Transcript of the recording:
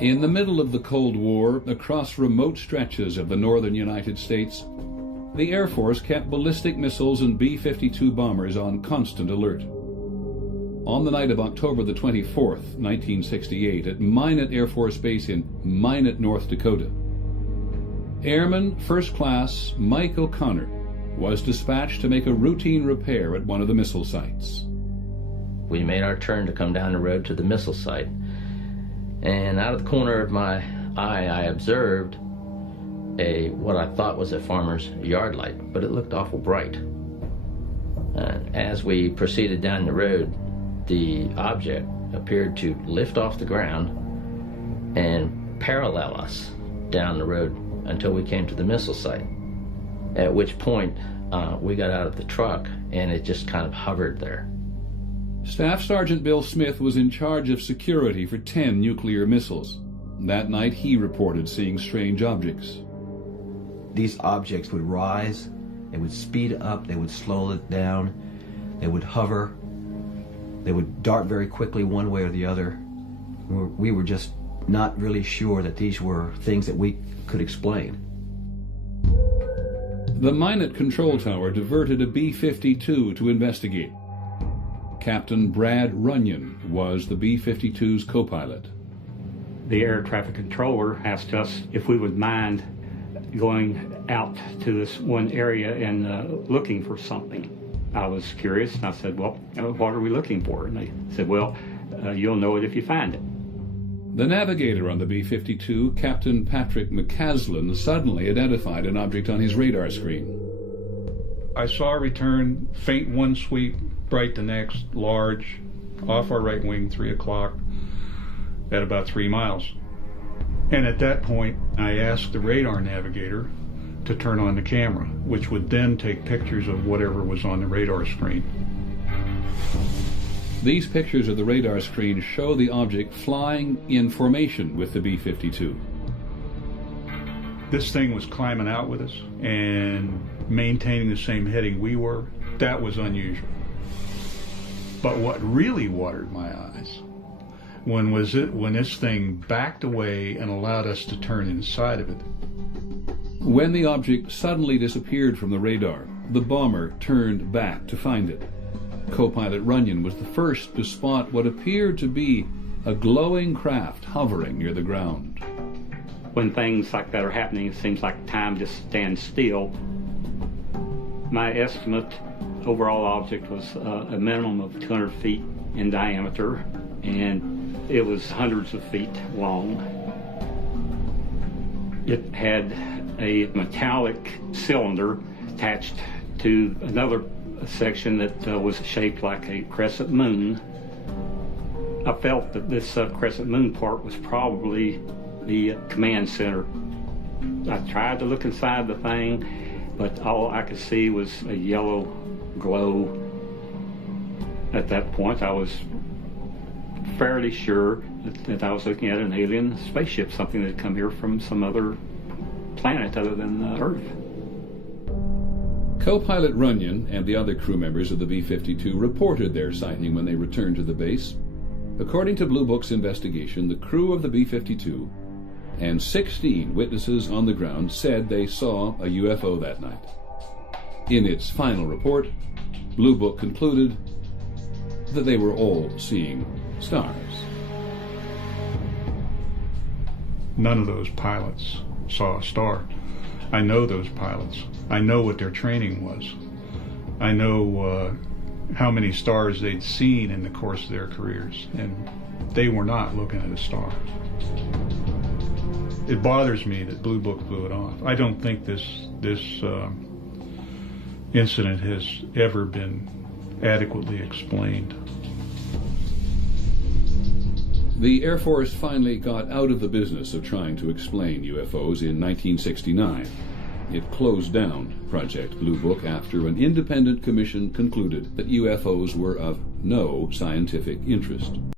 In the middle of the Cold War, across remote stretches of the northern United States, the Air Force kept ballistic missiles and B-52 bombers on constant alert. On the night of October the 24th, 1968, at Minot Air Force Base in Minot, North Dakota, Airman First Class Mike O'Connor was dispatched to make a routine repair at one of the missile sites. We made our turn to come down the road to the missile site, and out of the corner of my eye I observed what I thought was a farmer's yard light, but it looked awful bright. As we proceeded down the road, the object appeared to lift off the ground and parallel us down the road until we came to the missile site, at which point we got out of the truck and it just kind of hovered there. Staff Sergeant Bill Smith was in charge of security for 10 nuclear missiles. That night he reported seeing strange objects. These objects would rise, they would speed up, they would slow it down, they would hover, they would dart very quickly one way or the other. We were just not really sure that these were things that we could explain. The Minot control tower diverted a B-52 to investigate. Captain Brad Runyon was the B-52's co-pilot. The air traffic controller asked us if we would mind going out to this one area and looking for something. I was curious, and I said, well, what are we looking for? And they said, well, you'll know it if you find it. The navigator on the B-52, Captain Patrick McCaslin, suddenly identified an object on his radar screen. I saw a return, faint one sweep, bright the next, large, off our right wing, 3 o'clock, at about 3 miles. And at that point, I asked the radar navigator to turn on the camera, which would then take pictures of whatever was on the radar screen. These pictures of the radar screen show the object flying in formation with the B-52. This thing was climbing out with us and maintaining the same heading we were. That was unusual. But what really watered my eyes when this thing backed away and allowed us to turn inside of it. When the object suddenly disappeared from the radar, the bomber turned back to find it. Co-pilot Runyon was the first to spot what appeared to be a glowing craft hovering near the ground. When things like that are happening, it seems like time just stands still. My estimate, overall object was a minimum of 200 feet in diameter, and it was hundreds of feet long. It had a metallic cylinder attached to another section that was shaped like a crescent moon. I felt that this crescent moon part was probably the command center. I tried to look inside the thing, but all I could see was a yellow glow. At that point, I was fairly sure that I was looking at an alien spaceship, something that had come here from some other planet other than Earth. Co-pilot Runyon and the other crew members of the B-52 reported their sighting when they returned to the base. According to Blue Book's investigation, the crew of the B-52 and 16 witnesses on the ground said they saw a UFO that night. In its final report, Blue Book concluded that they were all seeing stars. None of those pilots saw a star. I know those pilots. I know what their training was. I know how many stars they'd seen in the course of their careers, and they were not looking at a star. It bothers me that Blue Book blew it off. I don't think this incident has ever been adequately explained. The Air Force finally got out of the business of trying to explain UFOs in 1969. It closed down Project Blue Book after an independent commission concluded that UFOs were of no scientific interest.